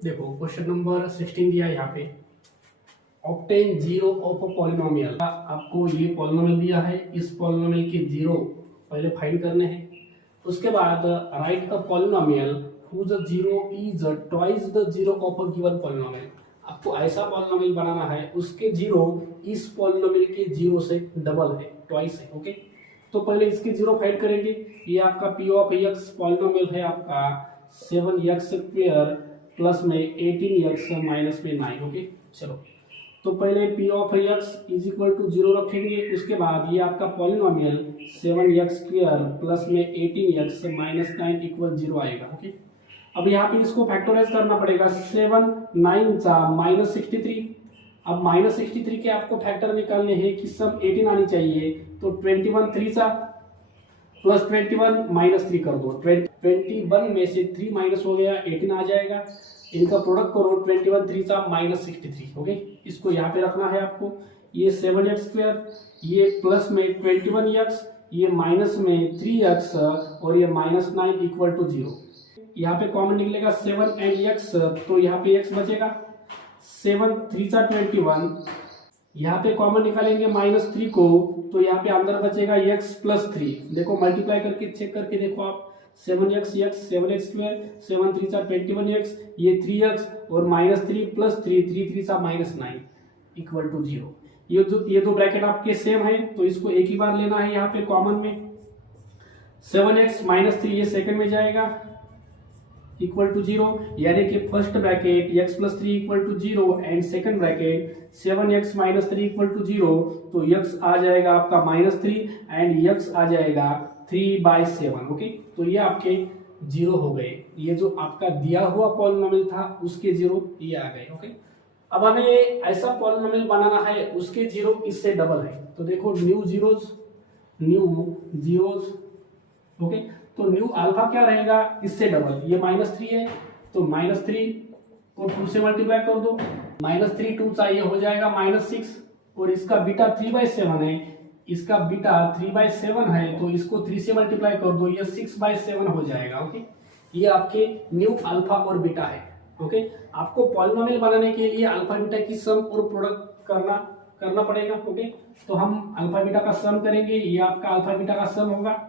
देखो question number 16 दिया है यहाँ पे। Obtain zero of a polynomial. आपको ये पॉलिनोमियल दिया है, इस पॉलिनोमियल के जीरो पहले फाइंड करने हैं। उसके बाद write a polynomial whose zero is twice the zero of a given polynomial. आपको ऐसा पॉलिनोमियल बनाना है उसके जीरो इस पॉलिनोमियल के जीरो से डबल है, ट्वाइस है। ओके, तो पहले इसके जीरो फाइंड करेंगे। ये आपका पी ऑफ एक्स पॉलिनोमियल है आपका 7x² प्लस में 18x माइनस में 9। ओके, चलो तो पहले p of x is equal to zero रखेंगे। उसके बाद ये आपका पॉलिनोमियल 7x² प्लस में 18x माइनस 9 इक्वल जीरो आएगा। ओके, अब यहाँ पे इसको फैक्टराइज करना पड़ेगा। 7 9 सा माइनस 63। अब माइनस 63 के आपको फैक्टर निकालने हैं कि सब 18 आनी चाहिए, तो 21 3 सा प्लस 21 माइनस 3 कर दो। 21 में से 3 माइनस हो गया, 18 आ जाएगा। इनका प्रोडक्ट करो, 21 3 सा माइनस 63। ओके, इसको यहाँ पे रखना है आपको। ये 7x², ये प्लस में 21x, ये माइनस में 3x और ये माइनस 9 इक्वल टू 0। यहाँ पे कॉमन निकलेगा 7 एंड x, तो यहाँ पे x बचेगा। 7 3 सा 21, यहाँ पे कॉमन निकालेंगे -3 को, तो यहाँ पे अंदर बचेगा x प्लस 3। देखो मल्टीप्लाई करके चेक करके देखो आप, 7x 7x², 7 3 सा 21x, ये 3x और -3 प्लस 3 3 3 सा -9 इक्वल टू 0। ये दो ब्रैकेट आपके सेम है, तो इसको एक ही बार लेना है यहाँ पे कॉमन में। 7x -3 ये सेकंड में जाएगा इक्वल टू 0, यानी कि first bracket x plus 3 equal to 0 and second bracket 7x minus 3 equal to 0। तो x आ जाएगा आपका -3 एंड x आ जाएगा 3/7। ओके, तो ये आपके जीरो हो गए। ये जो आपका दिया हुआ पॉलिनोमियल था उसके जीरो ये आ गए। ओके, अब हमें ऐसा पॉलिनोमियल बनाना है उसके जीरो इससे डबल है। तो देखो न्यू जीरोज। ओके, तो न्यू अल्फा क्या रहेगा इससे डबल, ये -3 है, तो -3 को 2 से मल्टीप्लाई कर दो। -3 2 चाहिए हो जाएगा -6, और इसका बीटा 3/7 है, इसका बीटा 3/7 है, तो इसको 3 से मल्टीप्लाई कर दो, ये 6/7 हो जाएगा। ओके, ये आपके न्यू अल्फा और बीटा है। ओके, आपको पॉलिनोमियल बनाने के लिए अल्फा बीटा की सम और प्रोडक्ट करना पड़ेगा। ओके, तो हम अल्फा बीटा का सम करेंगे। ये आपका अल्फा बीटा का सम होगा।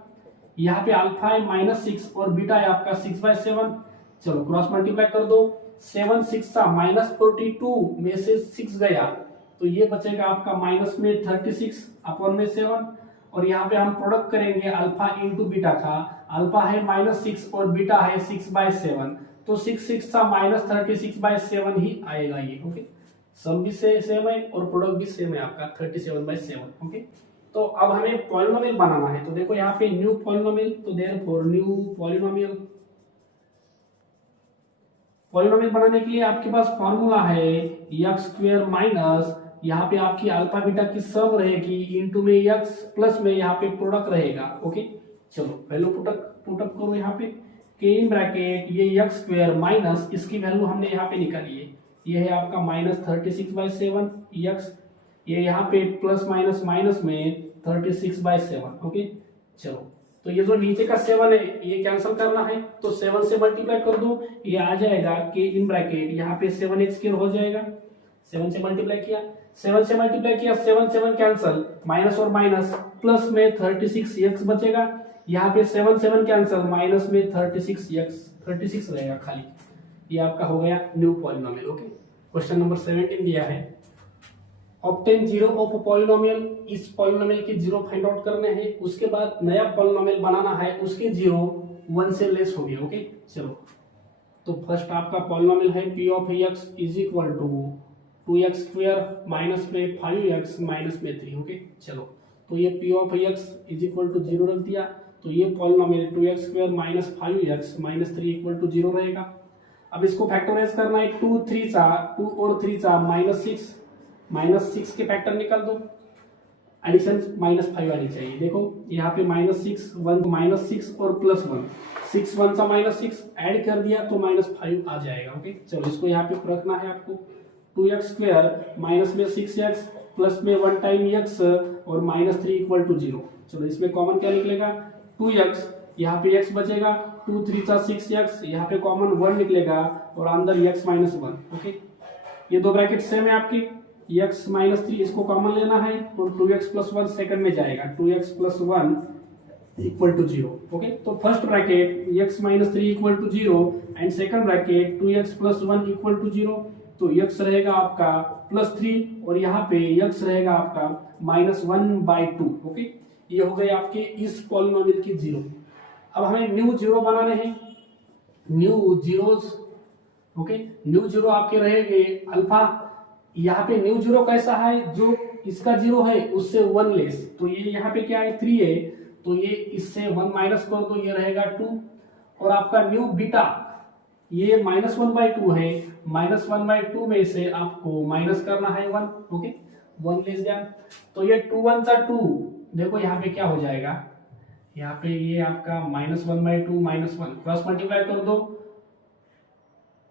यहाँ पे अल्फा है -6 और बीटा है आपका 6/7। चलो क्रॉस मल्टीप्लाई कर दो। 7 6 सा -42 में से 6 गया, तो ये बचेगा आपका माइनस में 36 अपॉन में 7। और यहाँ पे हम प्रोडक्ट करेंगे अल्फा इंटू बीटा का। अल्फा है -6 और बीटा है 6/7, तो 6 6 सा -36/7 ही आएगा ये। ओके, सम भी सेम है और प्रोडक्ट भी सेम है आपका 37/7। ओके, तो अब हमें पॉलिनोमियल बनाना है। तो देखो यहाँ पे न्यू पॉलिनोमियल, तो देयरफॉर न्यू पॉलिनोमियल बनाने के लिए आपके पास फॉर्मूला है x² माइनस, यहाँ पे आपकी अल्फा बीटा की सम रहेगी इंटू में x प्लस में यहाँ पे प्रोडक्ट रहेगा। ओके, चलो वैल्यू पुटअप करो यहाँ पे। के इन ब्रैकेट ये x² माइनस, इसकी वैल्यू हमने यहाँ पे निकाली है, ये है आपका -36/7 x, ये यहाँ पे प्लस माइनस माइनस में 36/7। ओके, चलो तो ये जो नीचे का 7 है ये कैंसिल करना है, तो 7 से मल्टीप्लाई कर दो, ये आ जाएगा के इन ब्रैकेट यहाँ पे 7x² हो जाएगा। 7 से मल्टीप्लाई किया, 7 7 कैंसिल, माइनस और माइनस, प्लस में 36x बचेगा। यहाँ पे 7 7 कैंसिल, माइनस में 36 रहेगा खाली। ये आपका हो गया new polynomial. Okay, question number 17 दिया है। ऑब्टेन जीरो ऑफ पॉलिनोमियल, इस पॉलिनोमियल के जीरो फाइंड आउट करने हैं। उसके बाद नया पॉलिनोमियल बनाना है, उसके जीरो 1 से लेस हो गए। ओके, चलो तो फर्स्ट आपका पॉलिनोमियल है p of x is equal to 2x² minus में 5x माइनस में 3। ओके, चलो तो ये p of x is equal to 0 रख दिया, तो ये polynomial 2x² minus 5x minus 3 equal to 0 रहेगा। अब इसको फैक्टराइज करना है। 2 और 3 सा -6 के फैक्टर निकाल दो, एडिशन -5 आनी चाहिए। देखो यहाँ पे -6 और +1, 6 1 सा -6 ऐड कर दिया तो -5 आ जाएगा। ओके, चलो इसको यहाँ पे रखना है आपको। 2x² माइनस में 6x प्लस में 1 टाइम x और -3 इक्वल टू 0। चलो इसमें कॉमन क्या निकलेगा, 2x, यहाँ पे x बचेगा 2 3 6x, यहाँ पे कॉमन 1 निकलेगा और अंदर x माइनस 1। ओके, ये दो ब्रैकेट सेम है आपकी, x माइनस 3 इसको कॉमन लेना है और 2x प्लस 1 सेकंड में जाएगा, 2x plus 1 equal to 0। Okay, तो first bracket x minus 3 equal to 0 and second bracket 2x plus 1 equal to 0। तो x रहेगा आपका प्लस 3 और यहाँ पे x रहेगा आपका माइनस 1/2। ओके, ये हो गए आपके इस पॉलिनोमियल की जीरो। अब हमें न्यू जीरो बनाने हैं, new zeros. Okay, mu zero आपके रहेंगे अल्फा। यहाँ पे न्यू जीरो कैसा है, जो इसका जीरो है उससे 1 लेस, तो ये यहाँ पे क्या है 3 है, तो ये इससे 1 माइनस कर दो, ये रहेगा 2। और आपका न्यू बीटा ये -1/2 है, -1/2 में से आपको माइनस करना है 1। ओके, 1 लेस देन, तो ये 2 1 सा 2, देखो यहाँ पे क्या हो जाएगा, यहाँ पे ये आपका -1/2 -1 क्रॉस मल्टीप्लाई कर दो।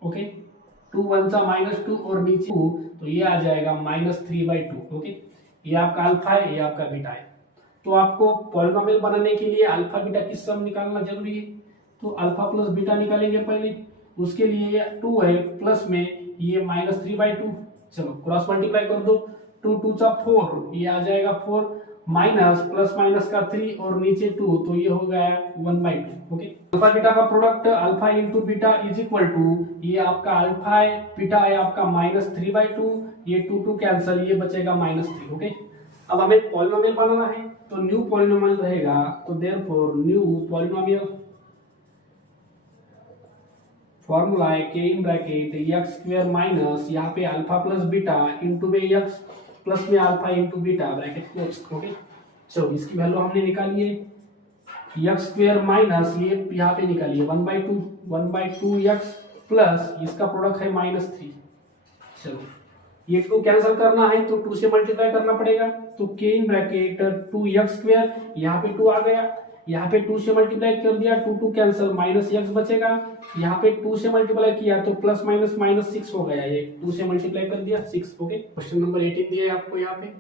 ओके, 2 1 सा -2 और नीचे 2, तो ये आ जाएगा -3/2। ओके, ये आपका अल्फा है, ये आपका बीटा है। तो आपको पॉलिनोमियल बनाने के लिए अल्फा बीटा की सम निकालना जरूरी है, तो अल्फा प्लस बीटा निकालेंगे पहले। उसके लिए 2 है, प्लस में ये -3/2, चलो क्रॉस मल्टीप्लाई कर दो, 2 2 सा 4, ये आ जाएगा 4, माइनस प्लस माइनस का 3 और नीचे 2, तो ये हो गया 1/2। ओके, अल्फा बीटा का product alpha into beta is equal to, ये आपका अल्फा है, बीटा है आपका -3/2, ये 2 2 कैंसिल, ये बचेगा -3। ओके, अब हमें पॉलिनोमियल बनाना है, तो न्यू पॉलिनोमियल रहेगा, तो देयरफॉर न्यू पॉलिनोमियल फॉर्मूला है के इन ब्रैकेट एक्स स्क्वायर माइनस यहाँ पे अल्फा प्लस बीटा इंटू में एक्स प्लस में alpha into beta bracket close. Okay, चलो इसकी वैल्यू हमने निकाली है, एक्स स्क्वायर माइनस ये यहाँ पे निकालिए 1/2 एक्स प्लस इसका प्रोडक्ट है -3। चलो ये 2 कैंसिल करना है तो 2 से मल्टीप्लाई करना पड़ेगा, तो के इन ब्रैकेट 2x स्क्वायर, यहाँ पे 2 आ गया, यहाँ पे 2 से मल्टीप्लाई कर दिया, 2 2 कैंसिल, -x बचेगा, यहाँ पे 2 से मल्टीप्लाई किया तो प्लस माइनस -6 हो गया, ये 2 से मल्टीप्लाई कर दिया 6। ओके, क्वेश्चन नंबर 18 दिया है आपको यहाँ पे,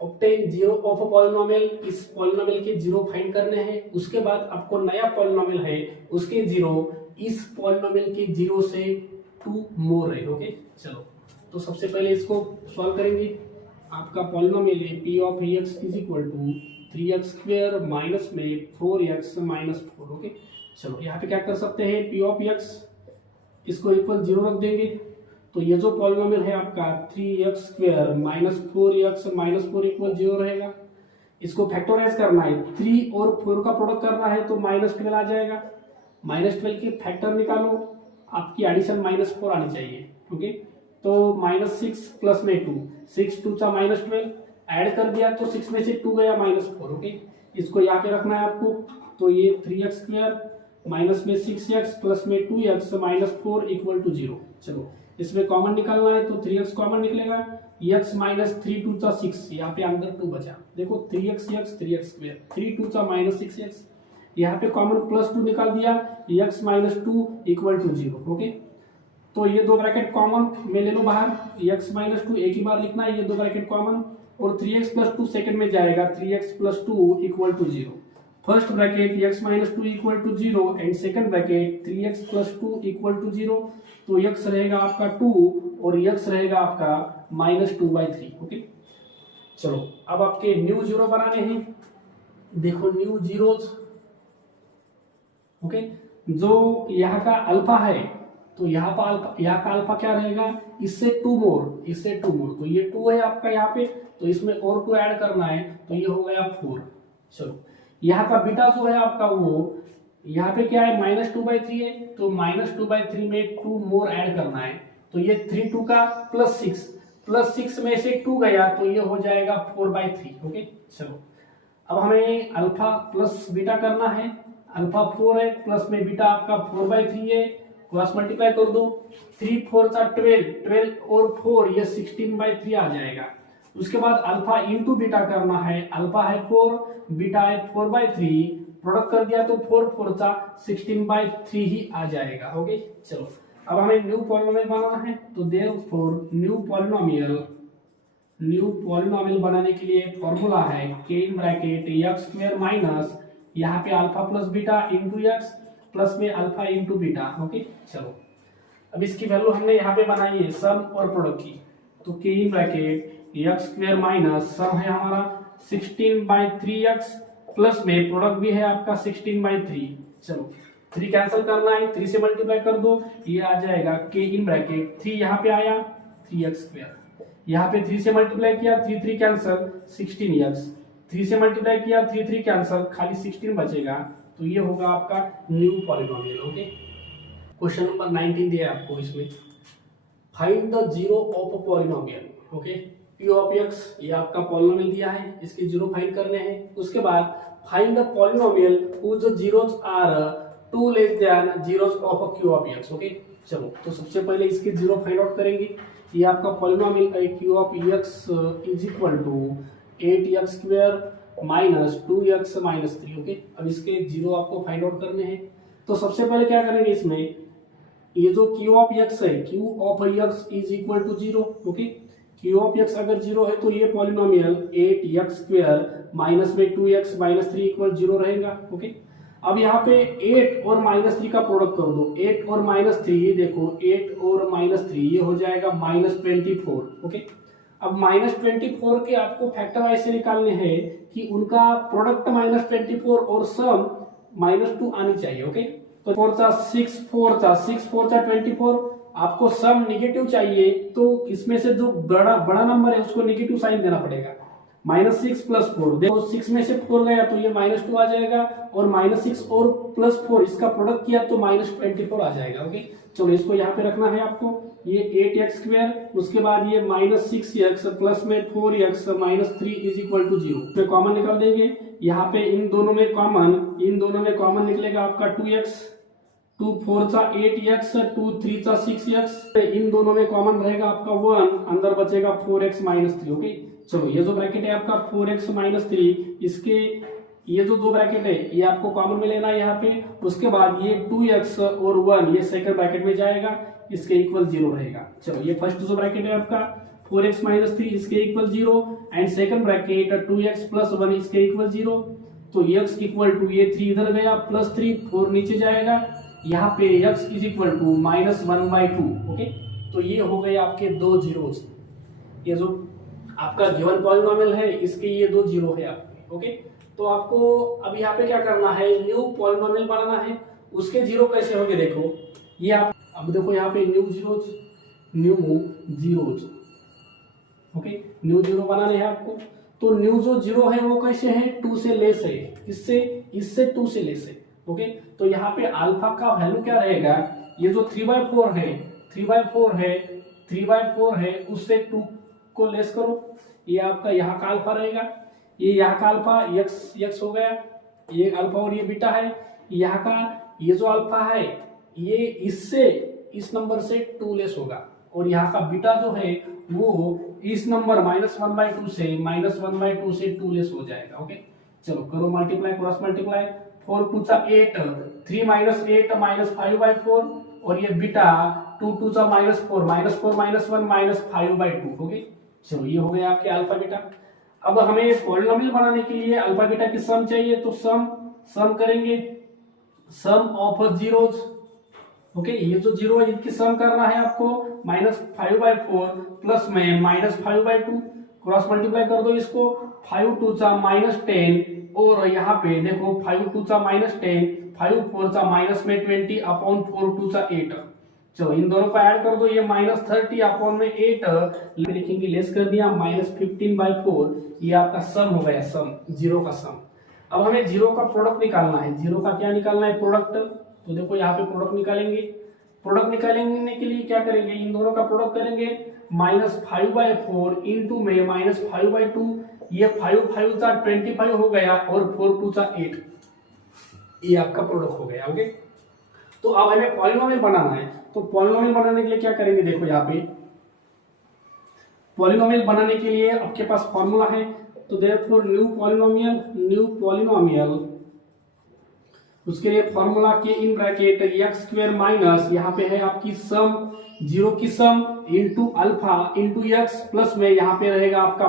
obtain zero of a polynomial, इस पॉलिनोमियल के जीरो फाइंड करने हैं। उसके बाद आपको नया पॉलिनोमियल है उसके जीरो इस पॉलिनोमियल के जीरो से 2 मोर है। ओके, चलो तो सबसे पहले इसको सॉल्व करेंगे। आपका पॉलिनोमियल है p of x is equal to 3x square minus में 4x माइनस 4। ओके, चलो यहाँ पे क्या कर सकते हैं, p ऑफ x इसको इक्वल 0 रख देंगे, तो ये जो पॉलिनोमियल है आपका 3x square minus 4x minus 4 equal 0 रहेगा। इसको फैक्टराइज करना है, 3 और 4 का प्रोडक्ट करना है तो -12 आ जाएगा, -12 के फैक्टर निकालो, आपकी एडिशन -4 आनी चाहिए। ओके, तो -6 प्लस में 2, 6 2 सा -12 ऐड कर दिया तो 6 में से 2 गया -4। ओके, इसको यहाँ पे रखना है आपको, तो ये 3x स्क्वायर माइनस में 6x प्लस में 2x माइनस 4 इक्वल टू 0। चलो इसमें कॉमन निकालना है, तो 3x कॉमन निकलेगा, x माइनस 3 2 सा 6, यहाँ पे अंदर 2 बचा, देखो 3x 3x स्क्वायर, 3 2 सा -6x, यहाँ पे कॉमन +2 निकाल दिया, x minus 2 equal to 0। Okay, तो ये दो ब्रैकेट कॉमन में ले लो बाहर, x माइनस 2 एक ही बार लिखना है, ये दो ब्रैकेट कॉमन, और 3x प्लस 2 सेकंड में जाएगा, 3x plus 2 equal to 0। First bracket x minus 2 equal to 0 and second bracket 3x plus 2 equal to 0, तो x रहेगा आपका 2 और x रहेगा आपका -2/3। ओके, चलो अब आपके न्यू जीरो बनाने हैं, देखो न्यू जीरोज। ओके, जो यहाँ का अल्फा है, तो यहाँ का अल्फा क्या रहेगा, इससे 2 मोर, इससे 2 मोर, तो ये 2 है आपका यहाँ पे, तो इसमें और 2 ऐड करना है, तो ये हो गया 4। चलो यहाँ का बीटा जो है आपका, वो यहाँ पे क्या है -2/3 है, तो -2/3 में 2 मोर ऐड करना है, तो ये 3 2 का +6 में से 2 गया, तो ये हो जाएगा 4/3। ओके, चलो अब हमें अल्फा प्लस बीटा करना है, अल्फा 4 है, प्लस में बीटा आपका 4/3 है, क्रॉस मल्टीप्लाई कर दो, 3 4 सा 12 और 4 ये 16/3 आ जाएगा। उसके बाद अल्फा इंटू बीटा करना है, अल्फा है 4, बीटा है 4/3, प्रोडक्ट कर दिया तो 4 4 सा 16/3 ही आ जाएगा। ओके, चलो अब हमें न्यू पॉलिनोमियल बनाना है, तो देयरफॉर न्यू पॉलिनोमियल बनाने के लिए फॉर्मूला है के इन ब्रैकेट x स्क्वायर माइनस यहाँ पे alpha plus beta into x plus में अल्फा इंटू बीटा। ओके चलो, अब इसकी वैल्यू हमने यहाँ पे बनाई है सम और प्रोडक्ट की, तो के इन bracket x square minus sum है हमारा 16/3x प्लस में प्रोडक्ट भी है आपका 16/3। चलो 3 कैंसिल करना है, 3 से मल्टीप्लाई कर दो, ये आ जाएगा के इन ब्रैकेट 3 यहाँ पे आया 3x स्क्वायर, यहाँ पे 3 से मल्टीप्लाई किया 3 कैंसिल 16x, 3 से मल्टीप्लाई किया 3 कैंसिल, खाली 16 बचेगा, तो ये होगा आपका new polynomial. Okay, question number 19 दिया है आपको इसमें, find the zero of a polynomial. Okay, p of x ये आपका पॉलिनोमियल दिया है, इसके जीरो फाइंड करने हैं। उसके बाद find the polynomial whose zeros are 2 less than zeros of a q of x। Okay चलो, तो सबसे पहले इसके जीरो फाइंड आउट करेंगे। ये आपका पॉलिनोमियल है q of x is equal to 8x square minus 2x minus 3। Okay, अब इसके जीरो आपको फाइंड आउट करने हैं, तो सबसे पहले क्या करेंगे, इसमें ये जो q ऑफ x है, q of x is equal to 0। Okay, q of x अगर 0 है तो ये पॉलिनोमियल 8x स्क्वायर माइनस में 2x माइनस 3 इक्वल 0 रहेगा। ओके, अब यहाँ पे 8 और माइनस 3 का प्रोडक्ट कर दो, 8 और माइनस 3, ये देखो 8 और माइनस 3 ये हो जाएगा -24। ओके, अब -24 के आपको फैक्टर ऐसे निकालने हैं कि उनका प्रोडक्ट -24 और सम -2 आनी चाहिए। ओके, तो 4 चा 6, 4 चा 24, आपको सम निगेटिव चाहिए, तो इसमें से जो बड़ा नंबर है उसको निगेटिव साइन देना पड़ेगा। -6 प्लस 4, देखो 6 में से 4 गया तो ये -2 आ जाएगा, और -6 और +4 इसका प्रोडक्ट किया तो -24 आ जाएगा। ओके, चलो इसको यहाँ पे रखना है आपको, ये 8x स्क्वायर, उसके बाद ये -6x प्लस में 4x minus 3 is equal to 0 पे कॉमन निकाल देंगे। यहाँ पे इन दोनों में कॉमन निकलेगा आपका 2x, 2 4 चा 8x, 2 3 चा 6x, इन दोनों में कॉमन रहेगा आपका 1, अंदर बचेगा 4x माइनस 3। ओके, चलो ये जो ब्रैकेट है आपका 4x माइनस 3, इसके ये जो 2 ब्रैकेट है ये आपको कॉमन में लेना है यहाँ पे। उसके बाद ये 2x और 1 ये सेकंड ब्रैकेट में जाएगा, इसके इक्वल 0 रहेगा। चलो ये फर्स्ट जो ब्रैकेट है आपका 4x माइनस 3 इसके equal 0, and second bracket 2x plus 1 इसके इक्वल 0, तो x इक्वल टू ये 3 इधर गया +3, 4 नीचे जाएगा, यहाँ पे x is equal to -1/2। Okay, तो ये हो गए आपके 2 जीरोस, ये जो आपका गिवन पॉलिनोमियल है इसके ये 2 जीरो है आपके। ओके, तो आपको अब यहाँ पे क्या करना है, न्यू पॉलिनोमियल बनाना है। उसके जीरो कैसे होंगे, देखो ये आप अब देखो यहाँ पे new zeros. Okay, mu zero बनाने हैं आपको, तो न्यू जो जीरो है वो कैसे है, 2 से लेस है, इससे 2 से लेस है। ओके, तो यहाँ पे अल्फा का वैल्यू क्या रहेगा, ये जो 3/4 है उससे 2 को लेस करो, ये आपका यहाँ का अल्फा रहेगा, ये यहाँ का अल्फा x हो गया, ये अल्फा और ये बीटा है, यहाँ का ये जो अल्फा है ये इससे इस नंबर से 2 लेस होगा, और यहाँ का बीटा जो है वो इस नंबर -1/2 से 2 लेस हो जाएगा। ओके, चलो करो मल्टीप्लाई, क्रॉस मल्टीप्लाई, 4 2 चा 8, 3 - 8 -5/4, और ये बीटा 2 2 चा -4 -1 -5/2। ओके, चलो ये हो गया आपके अल्फा बीटा। अब हमें पॉलिनोमियल बनाने के लिए अल्फा बीटा की सम चाहिए, तो सम करेंगे, सम ऑफ जीरोज। ओके, ये जो जीरो है इनकी सम करना है आपको, -5/4 प्लस में -5/2, क्रॉस मल्टीप्लाई कर दो इसको, 5 2 चा -10, और यहाँ पे देखो 5 2 चा -10, 5 4 चा -20 अपॉन 4 2 चा 8। चलो इन दोनों को ऐड कर दो, ये -30 अपॉन में 8 लिखेंगे, लेस कर दिया, -15/4, ये आपका सम हो गया, सम जीरो का सम। अब हमें जीरो का प्रोडक्ट निकालना है, जीरो का क्या निकालना है, प्रोडक्ट। तो देखो यहाँ पे प्रोडक्ट निकालेंगे, प्रोडक्ट निकालने के लिए क्या करेंगे, इन दोनों का प्रोडक्ट करेंगे, -5/4 इंटू में -5/2, ये 5 5 चा 25 हो गया, और 4 2 चा 8, ये आपका प्रोडक्ट हो गया। ओके, तो अब हमें पॉलिनोमियल बनाना है, तो पॉलिनोमियल बनाने के लिए क्या करेंगे, देखो यहाँ पे पॉलिनोमियल बनाने के लिए आपके पास फॉर्मूला है, तो देयरफॉर न्यू पॉलिनोमियल, उसके लिए फॉर्मूला के इन ब्रैकेट x स्क्वायर माइनस यहाँ पे है आपकी सम, जीरो की sum into alpha into x, plus में यहाँ पे रहेगा आपका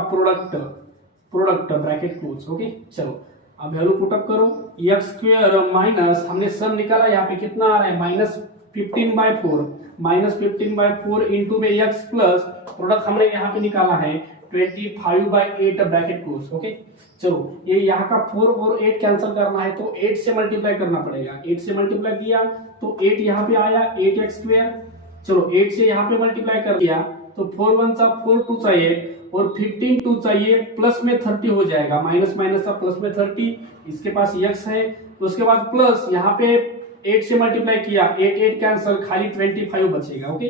प्रोडक्ट ब्रैकेट क्लोज। ओके, चलो अब वैल्यू पुटअप करो, एक्स स्क्वायर माइनस हमने सम निकाला, यहाँ पे कितना आ रहा है -15/4, -15/4 इंटू में एक्स प्लस प्रोडक्ट हमने यहाँ पे निकाला है 25/8 ब्रैकेट क्लोज। ओके चलो, ये यहाँ का 4 और 8 कैंसिल करना है तो 8 से मल्टीप्लाई करना पड़ेगा। 8 से मल्टीप्लाई किया तो 8 यहाँ पे आया 8x स्क्वायर। चलो 8 से यहाँ पे मल्टीप्लाई कर दिया तो 4 1 सा 4 2 चाहिए और 15 2 चाहिए, प्लस में 30 हो जाएगा, माइनस माइनस का प्लस में 30, इसके पास x है तो उसके बाद प्लस यहाँ पे 8 से मल्टीप्लाई किया, 8 8 कैंसिल, खाली 25 बचेगा। ओके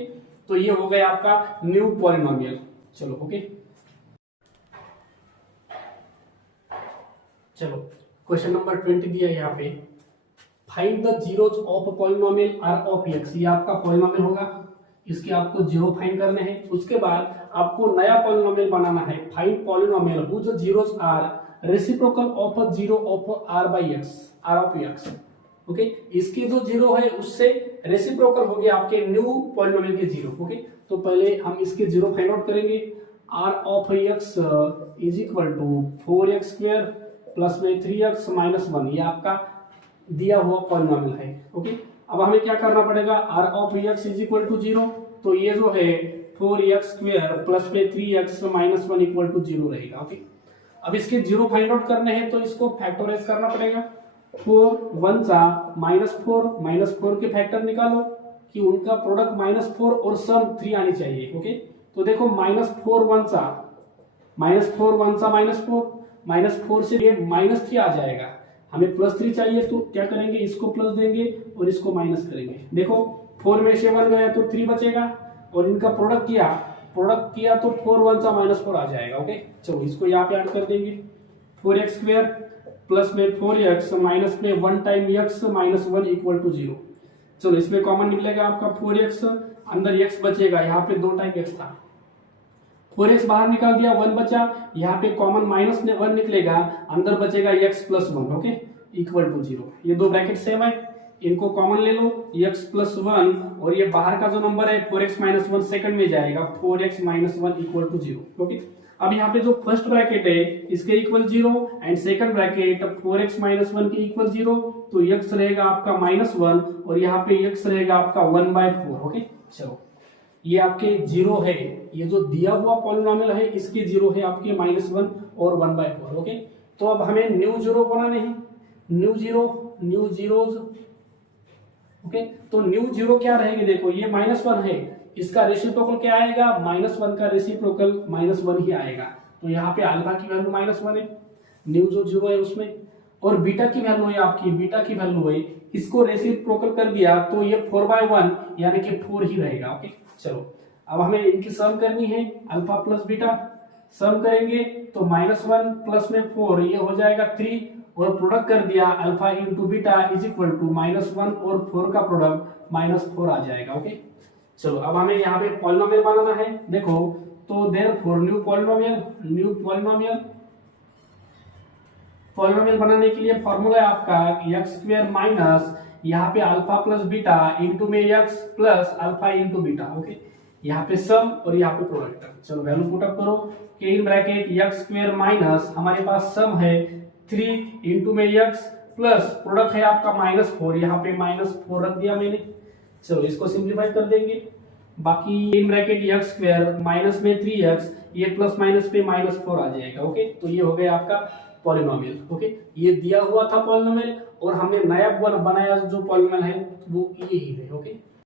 तो ये हो गया आपका न्यू पॉलिनोमियल। चलो ओके, चलो क्वेश्चन नंबर 20 दिया है यहाँ पे, find the zeros of polynomial r of x. ये आपका पॉलिनोमियल होगा, इसके आपको जीरो फाइंड करने हैं। उसके बाद आपको नया पॉलिनोमियल बनाना है, find polynomial whose zeros are reciprocal of zero of r by x, r of x. Okay इसके जो जीरो है उससे रेसिप्रोकल हो गया आपके न्यू पॉलिनोमियल के जीरो। ओके तो पहले हम इसके जीरो फाइंड आउट करेंगे। R of x is equal to 4x square plus में 3x माइनस 1, ये आपका दिया हुआ पॉलिनोमियल है। ओके अब हमें क्या करना पड़ेगा, r of x is equal to 0, तो ये जो है 4x स्क्वायर प्लस में 3x माइनस 1 इक्वल टू 0 रहेगा। ओके अब इसके जीरो फाइंड आउट करने हैं तो इसको फैक्टराइज करना पड़ेगा। 4 1 सा -4 के फैक्टर निकालो कि उनका प्रोडक्ट -4 और सम 3 आनी चाहिए। ओके तो देखो -4 1 सा -4 से ये -3 आ जाएगा, हमें +3 चाहिए तो क्या करेंगे, इसको प्लस देंगे और इसको माइनस करेंगे। देखो 4 में से 1 गया तो 3 बचेगा और इनका प्रोडक्ट किया तो 4 1 सा -4 आ जाएगा। ओके चलो इसको यहाँ पे ऐड कर देंगे, 4x स्क्वायर प्लस में 4x माइनस में 1 time x minus 1 equal to 0। चलो इसमें कॉमन निकलेगा आपका 4x, अंदर x बचेगा, यहाँ पे 2 टाइम x था, 4x बाहर निकाल दिया, 1 बचा, यहाँ पे कॉमन माइनस में 1 निकलेगा, अंदर बचेगा x plus 1। Okay equal to 0, ये दो ब्रैकेट सेम है, इनको कॉमन ले लो, x प्लस 1 और ये बाहर का जो नंबर है 4x माइनस 1 सेकंड में जाएगा, 4x minus 1 equal to 0। Okay अब यहाँ पे जो फर्स्ट ब्रैकेट है इसके equal 0 and second bracket 4x minus 1 के इक्वल 0, तो x रहेगा आपका -1 और यहाँ पे x रहेगा आपका 1/4। ओके चलो ये आपके जीरो है, ये जो दिया हुआ पॉलिनोमियल है इसके जीरो है आपके -1 और 1/4। ओके तो अब हमें न्यू जीरो बनाने हैं, न्यू जीरोज। ओके तो न्यू जीरो क्या रहेंगे, देखो ये -1 है, इसका रेसिप्रोकल क्या आएगा, -1 का रेसिप्रोकल -1 ही आएगा, तो यहाँ पे अल्फा की वैल्यू -1 है, न्यू जो जीरो है उसमें, और बीटा की वैल्यू है आपकी, बीटा की वैल्यू है, इसको रेसिप्रोकल कर दिया तो ये 4/1 यानी कि 4 ही रहेगा। ओके चलो अब हमें इनकी सम करनी है, अल्फा प्लस बीटा, सम करेंगे तो -1 प्लस में 4 ये हो जाएगा 3 और प्रोडक्ट कर दिया alpha into beta is equal to -1 और 4 का प्रोडक्ट -4 आ जाएगा। ओके चलो अब हमें यहाँ पे पॉलिनोमियल बनाना है, देखो तो देयरफॉर न्यू पॉलिनोमियल बनाने के लिए फॉर्मूला है आपका x स्क्वायर माइनस यहाँ पे अल्फा प्लस बीटा इंटू में x plus alpha into beta. Okay यहाँ पे सम और यहाँ पे प्रोडक्ट। चलो वैल्यू पुट अप करो, के इन ब्रैकेट x स्क्वायर माइनस हमारे पास सम है 3 इंटू में x प्लस प्रोडक्ट है आपका -4, यहाँ पे -4 रख दिया मैंने। चलो इसको सिंप्लीफाई कर देंगे, बाकी इन ब्रैकेट x स्क्वायर माइनस में 3x, ये प्लस माइनस पे -4 आ जाएगा। ओके तो ये हो गया आपका पॉलिनोमियल। ओके ये दिया हुआ था पॉलिनोमियल और हमने नया बनाया जो पॉलिनोमियल है वो ये ही है। ओके